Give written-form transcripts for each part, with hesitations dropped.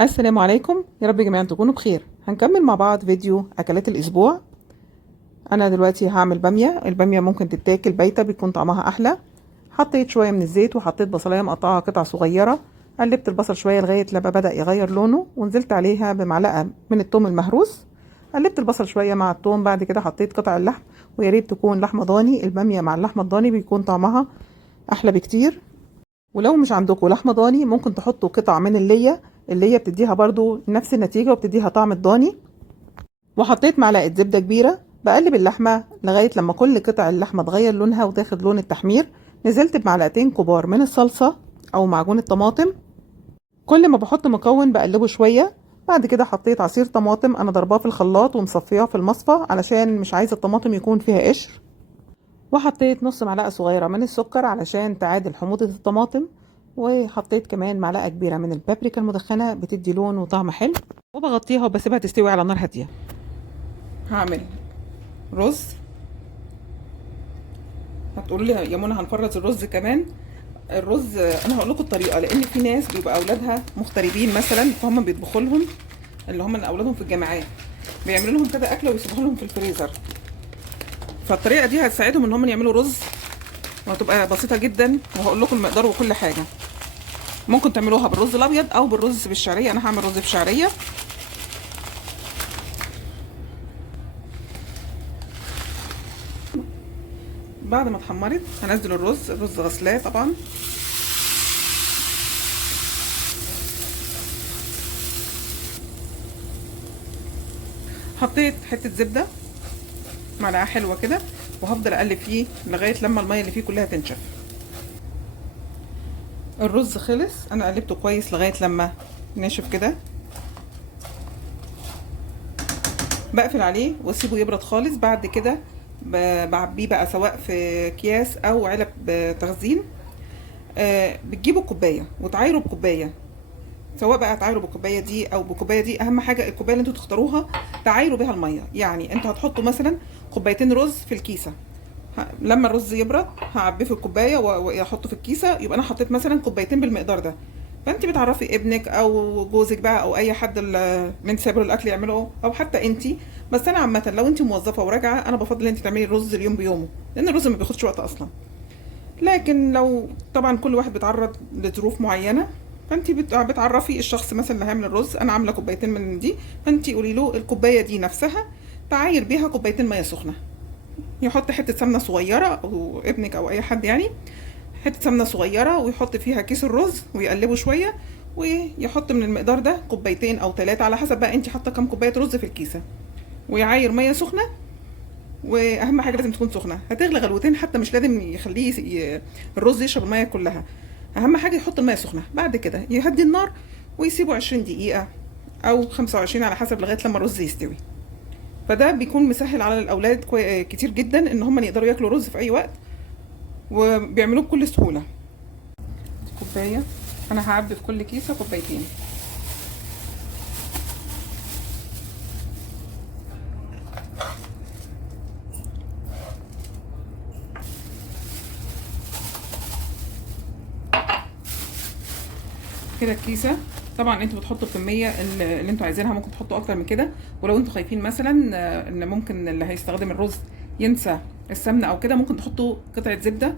السلام عليكم، يا رب جميعا تكونوا بخير. هنكمل مع بعض فيديو اكلات الاسبوع. انا دلوقتي هعمل باميه. الباميه ممكن تتاكل بايته، بيكون طعمها احلى. حطيت شويه من الزيت وحطيت بصلايه مقطعه قطع صغيره. قلبت البصل شويه لغايه لما بدا يغير لونه، ونزلت عليها بمعلقه من الثوم المهروس. قلبت البصل شويه مع الثوم، بعد كده حطيت قطع اللحم، ويا ريت تكون لحمه ضاني. الباميه مع اللحمه الضاني بيكون طعمها احلى بكتير. ولو مش عندكم لحمه ضاني ممكن تحطوا قطع من اللي هي بتديها برضو نفس النتيجه وبتديها طعم الضاني. وحطيت معلقه زبده كبيره. بقلب اللحمه لغايه لما كل قطع اللحمه تغير لونها وتاخد لون التحمير. نزلت بمعلقتين كبار من الصلصه او معجون الطماطم. كل ما بحط مكون بقلبه شويه. بعد كده حطيت عصير طماطم، انا ضرباه في الخلاط ومصفياه في المصفى علشان مش عايزه الطماطم يكون فيها قشر. وحطيت نص معلقة صغيرة من السكر علشان تعادل حموضة الطماطم. وحطيت كمان معلقة كبيرة من البابريكا المدخنة، بتدي لون وطعم حلو. وبغطيها وبسيبها تستوي على نار هادية. هعمل رز. هتقولوا لي يا منى هنفرز الرز كمان. الرز انا هقول لكم الطريقه، لان في ناس بيبقى اولادها مغتربين مثلا، فهم بيطبخوا لهم اللي هم اولادهم في الجامعات، بيعملوا لهم كده اكله ويسيبوها لهم في الفريزر. فالطريقه دي هتساعدهم ان هم يعملوا رز، وهتبقى بسيطه جدا، وهقول لكم المقدار وكل حاجه. ممكن تعملوها بالرز الابيض او بالرز بالشعريه. انا هعمل رز بشعريه. بعد ما اتحمرت هنزل الرز غسلاه طبعا. حطيت حته زبده، معلقه حلوه كده، وهفضل اقلب فيه لغايه لما الميه اللي فيه كلها تنشف. الرز خلص، انا قلبته كويس لغايه لما ناشف كده. بقفل عليه واسيبه يبرد خالص. بعد كده بعبيه بقى سواء في اكياس او علب تخزين. بتجيبوا كوبايه وتعايروا بكوبايه، سواء بقى تعايروا بالكوبايه دي او بالكوبايه دي. اهم حاجه الكوبايه اللي انتوا تختاروها تعايروا بيها الميه. يعني انتوا هتحطوا مثلا كوبايتين رز في الكيسه، لما الرز يبرد هعبيه في الكوبايه واحطه في الكيسه، يبقى انا حطيت مثلا كوبايتين بالمقدار ده. فانت بتعرفي ابنك او جوزك بقى او اي حد من سابر الاكل يعمله، او حتى انت. بس انا عامه لو انت موظفه وراجعه انا بفضل انت تعملي الرز اليوم بيومه، لان الرز ما بياخدش وقت اصلا. لكن لو طبعا كل واحد بيتعرض لظروف معينه، فانت بتعرفي الشخص مثلا اللي هيعمل الرز انا عامله كوبايتين من دي، فانت قولي له الكوبايه دي نفسها تعاير بيها كوبايتين ميه سخنه. يحط حته سمنه صغيره، او ابنك او اي حد يعني، حته سمنه صغيره، ويحط فيها كيس الرز ويقلبه شويه، ويحط من المقدار ده كوبايتين او ثلاثه على حسب بقى انت حاطه كام كوبايه رز في الكيسه. ويعاير ميه سخنه، واهم حاجه لازم تكون سخنه، هتغلي غلوتين حتى، مش لازم يخليه الرز يشرب الميه كلها. اهم حاجه يحط الميه سخنه. بعد كده يهدي النار ويسيبه 20 دقيقه او 25 على حسب لغايه لما الرز يستوي. فده بيكون مسهل على الاولاد كتير جدا ان هم يقدروا ياكلوا رز في اي وقت، وبيعملوه بكل سهوله. كوبايه، انا هعبي في كل كيسه كوبايتين. كده الكيسه. طبعا انتوا بتحطوا الكميه اللي انتوا عايزينها، ممكن تحطوا اكتر من كده. ولو انتوا خايفين مثلا ان ممكن اللي هيستخدم الرز ينسى السمنه او كده، ممكن تحطوا قطعه زبده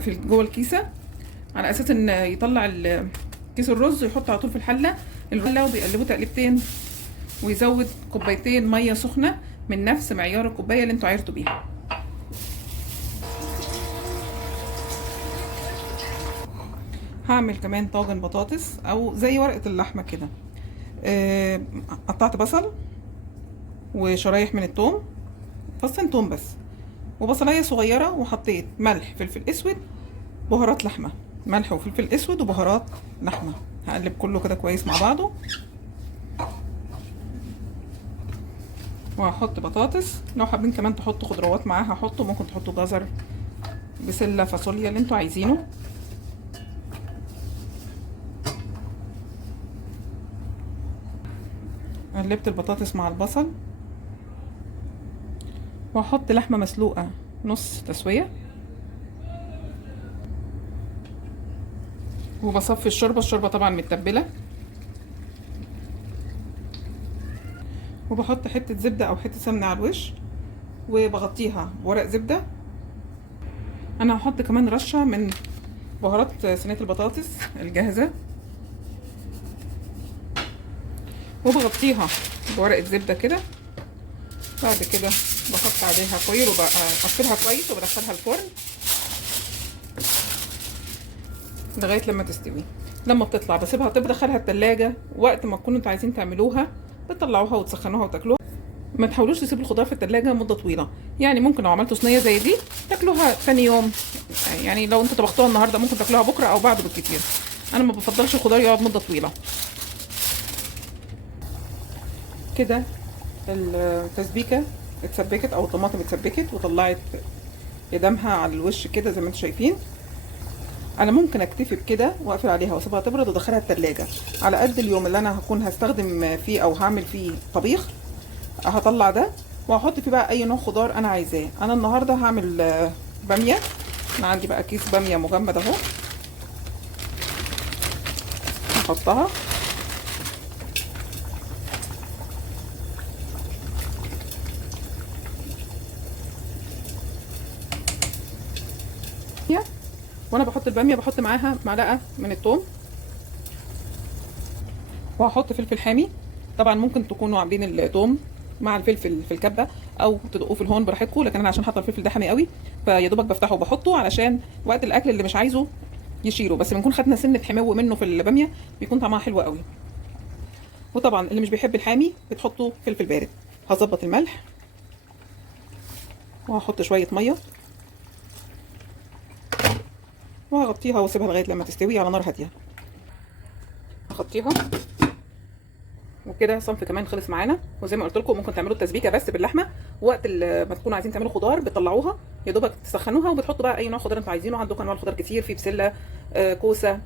في جوه الكيسه، على اساس ان يطلع كيس الرز ويحطه على طول في الحله وبيقلبوا تقليبتين، ويزود كوبايتين ميه سخنه من نفس معيار الكوبايه اللي انتوا عايرتوا بيها. هعمل كمان طاجن بطاطس او زي ورقه اللحمه كده. قطعت بصل وشرايح من الثوم، فصين توم بس، وبصلايه صغيره، وحطيت ملح فلفل اسود بهارات لحمه. ملح وفلفل اسود وبهارات لحمه. هقلب كله كده كويس مع بعضه، وهحط بطاطس. لو حابين كمان تحطوا خضروات معاها حطوا، ممكن تحطوا جزر، بسله، فاصوليا، اللي انتوا عايزينه. قلبت البطاطس مع البصل، وهحط لحمه مسلوقه نص تسويه، وبصفي الشوربه طبعا متبله. وبحط حته زبده او حته سمنه على الوش، وبغطيها بورق زبده. انا هحط كمان رشه من بهارات صينيه البطاطس الجاهزه، وبغطيها بورقه زبده كده. بعد كده بحط عليها فويل وبقفلها كويس وبدخلها الفرن لغايه لما تستوي. لما بتطلع بسيبها بدخلها التلاجة، وقت ما تكونوا انتوا عايزين تعملوها بتطلعوها وتسخنوها وتاكلوها. ما تحاولوش تسيبوا الخضار في التلاجة مده طويله، يعني ممكن لو عملتوا صينيه زي دي تاكلوها ثاني يوم، يعني لو انتوا طبختوها النهارده ممكن تاكلوها بكره او بعده بالكتير. انا ما بفضلش الخضار يقعد مده طويله كده. التسبيكه اتسبكت او الطماطم اتسبكت وطلعت قدامها على الوش كده زي ما انتم شايفين. انا ممكن اكتفي بكده واقفل عليها واسيبها تبرد وادخلها التلاجة على قد اليوم اللي انا هكون هستخدم فيه او هعمل فيه طبيخ. هطلع ده وهحط فيه بقى اي نوع خضار انا عايزاه. انا النهارده هعمل باميه. انا عندي بقى كيس باميه مجمد اهو، هحطها وانا بحط الباميه بحط معاها معلقه من الثوم، وهحط فلفل حامي. طبعا ممكن تكونوا عاملين الثوم مع الفلفل في الكبه او تدقوه في الهون براحتكم، لكن انا عشان حاطه الفلفل ده حامي قوي فيا دوبك بفتحه وبحطه علشان وقت الاكل اللي مش عايزه يشيله، بس بنكون خدنا سنه حمو منه في الباميه بيكون طعمها حلو قوي. وطبعا اللي مش بيحب الحامي بتحطوا فلفل بارد. هظبط الملح وهحط شويه ميه وهغطيها واسيبها لغايه لما تستوي على نار هاديه. هغطيها وكده. صنف كمان خلص معانا. وزي ما قلت لكم ممكن تعملوا التسبيكه بس باللحمه، وقت ما تكونوا عايزين تعملوا خضار بتطلعوها يا دوبك تسخنوها وبتحطوا بقى اي نوع خضار انتوا عايزينه. عندكم انواع الخضار كتير، في بسله، كوسه.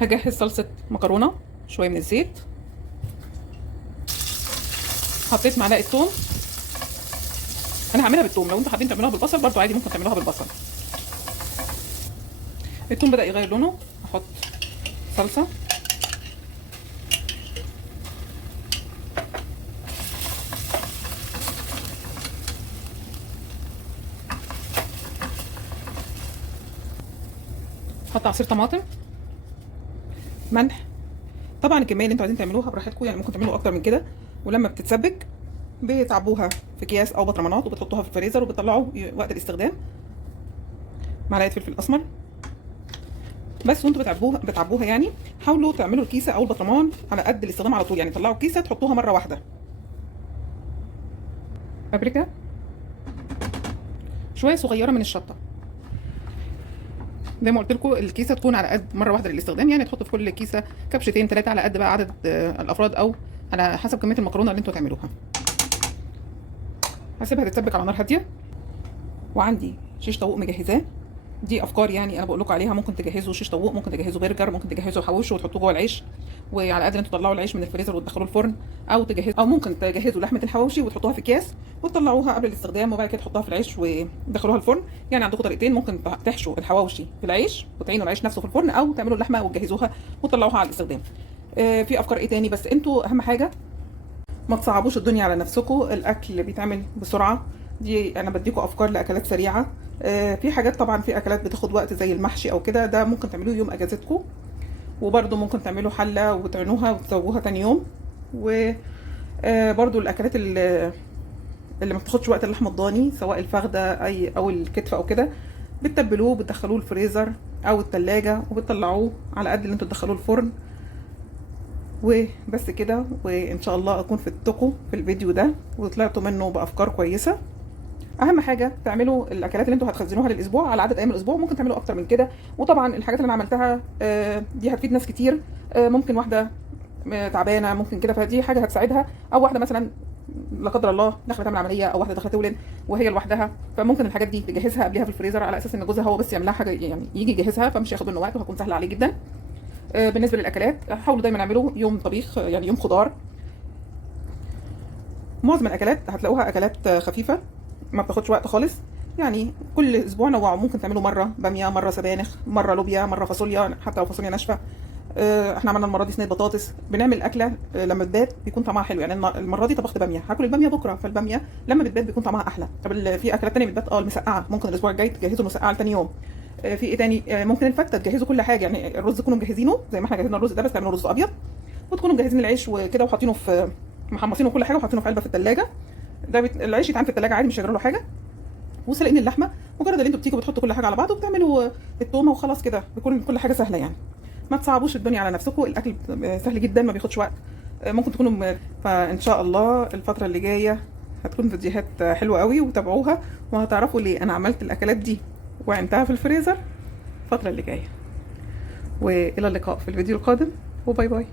هجهز صلصه مكرونه، شويه من الزيت، حطيت معلقه ثوم. انا هعملها بالثوم، لو انتوا حابين تعملوها بالبصل برضو عادي ممكن تعملوها بالبصل. الثوم بدأ يغير لونه، احط صلصه، احط عصير طماطم، ملح. طبعا الكميه اللي انتوا عايزين تعملوها براحتكم، يعني ممكن تعملوا اكتر من كده. ولما بتتسبك بتعبوها في اكياس او برطمانات وبتحطوها في الفريزر وبتطلعوا وقت الاستخدام. معلقه فلفل اسمر بس. وانتوا بتعبوها يعني حاولوا تعملوا الكيسه او البطرمان على قد الاستخدام على طول، يعني طلعوا الكيسه تحطوها مره واحده. بابريكا، شويه صغيره من الشطه. زي ما قلت لكم الكيسه تكون على قد مره واحده للاستخدام، يعني تحطوا في كل كيسه كبشتين 3 على قد بقى عدد الافراد او على حسب كميه المكرونه اللي انتوا تعملوها. هسيبها تتسبك على نار هاديه. وعندي شيش طاووق مجهزاه. دي افكار يعني انا بقول لكم عليها. ممكن تجهزوا شيش طاووق، ممكن تجهزوا برجر، ممكن تجهزوا حواوشي وتحطوه جوه العيش، وعلى قد انتوا تطلعوا العيش من الفريزر وتدخلوه الفرن، او ممكن تجهزوا لحمه الحواوشي وتحطوها في اكياس وتطلعوها قبل الاستخدام وبعد كده تحطوها في العيش وتدخلوها الفرن. يعني عندكم طريقتين، ممكن تحشوا الحواوشي في العيش وتعينوا العيش نفسه في الفرن، او تعملوا اللحمه وتجهزوها وتطلعوها على الاستخدام. في افكار ايه تاني، بس انتوا اهم حاجه ما تصعبوش الدنيا على نفسكم. الاكل بيتعمل بسرعه. دي انا بديكم افكار لاكلات سريعه. في حاجات طبعا، في اكلات بتاخد وقت زي المحشي او كده، ده ممكن تعملوه يوم اجازتكم. وبرده ممكن تعملوا حله وتعينوها وتسووها تاني يوم. وبرده الاكلات اللي ما بتاخدش وقت، اللحمه الضاني سواء الفخده او الكتف او كده، بتتبلوه بتدخلوه الفريزر او التلاجة وبتطلعوه على قد اللي انتوا تدخلوه الفرن. وبس كده. وان شاء الله اكون فدتكم في الفيديو ده وطلعتوا منه بافكار كويسه. اهم حاجه تعملوا الاكلات اللي انتوا هتخزنوها للاسبوع على عدد ايام الاسبوع، ممكن تعملوا اكتر من كده. وطبعا الحاجات اللي انا عملتها دي هتفيد ناس كتير. ممكن واحده تعبانه ممكن كده، فدي حاجه هتساعدها. او واحده مثلا لا قدر الله داخله تعمل عمليه، او واحده داخله تولد وهي لوحدها، فممكن الحاجات دي تجهزها قبلها في الفريزر على اساس ان جوزها هو بس يعمل لها حاجه، يعني يجي يجهزها، فمش هياخد منه وقت وهتكون سهله عليه جدا. بالنسبه للاكلات حاولوا دايما اعملوا يوم طبيخ، يعني يوم خضار. معظم الاكلات هتلاقوها اكلات خفيفه ما بتاخدش وقت خالص. يعني كل اسبوع نوعوا، ممكن تعملوا مره باميه، مره سبانخ، مره لوبيا، مره فاصوليا، حتى لو فاصوليا ناشفه. احنا عملنا المره دي صينيه بطاطس. بنعمل اكله لما تبات بيكون طعمها حلو. يعني المره دي طبخت باميه، هاكل الباميه بكره، فالباميه لما بتبات بيكون طعمها احلى. طب في اكلات تانية بتبات، المسقعه ممكن الاسبوع الجاي تجهزوا المسقعه لتاني يوم. في ايه تاني؟ ممكن الفته تجهزوا كل حاجه. يعني الرز تكونوا مجهزينه زي ما احنا جهزنا الرز ده، بس تعملوا رز ابيض، وتكونوا مجهزين العيش وكده وحاطينه في محمصينه وكل حاجه وحاطينه في علبه في الثلاجه. العيش يتعمل في الثلاجه عادي، مش هيجرى له حاجه. وسلقين اللحمه، مجرد ان انتوا بتيجوا بتحطوا كل حاجه على بعض وبتعملوا التومه وخلاص كده، بيكون كل حاجه سهله يعني. ما تصعبوش الدنيا على نفسكم، الاكل سهل جدا ما بياخدش وقت. ممكن تكونوا فان شاء الله الفتره اللي جايه هتكون فيديوهات حلوه قوي، وتابعوها وهتعرفوا ليه انا عملت الاكلات دي وعينتها في الفريزر الفتره اللي جايه. والى اللقاء في الفيديو القادم، وباي باي.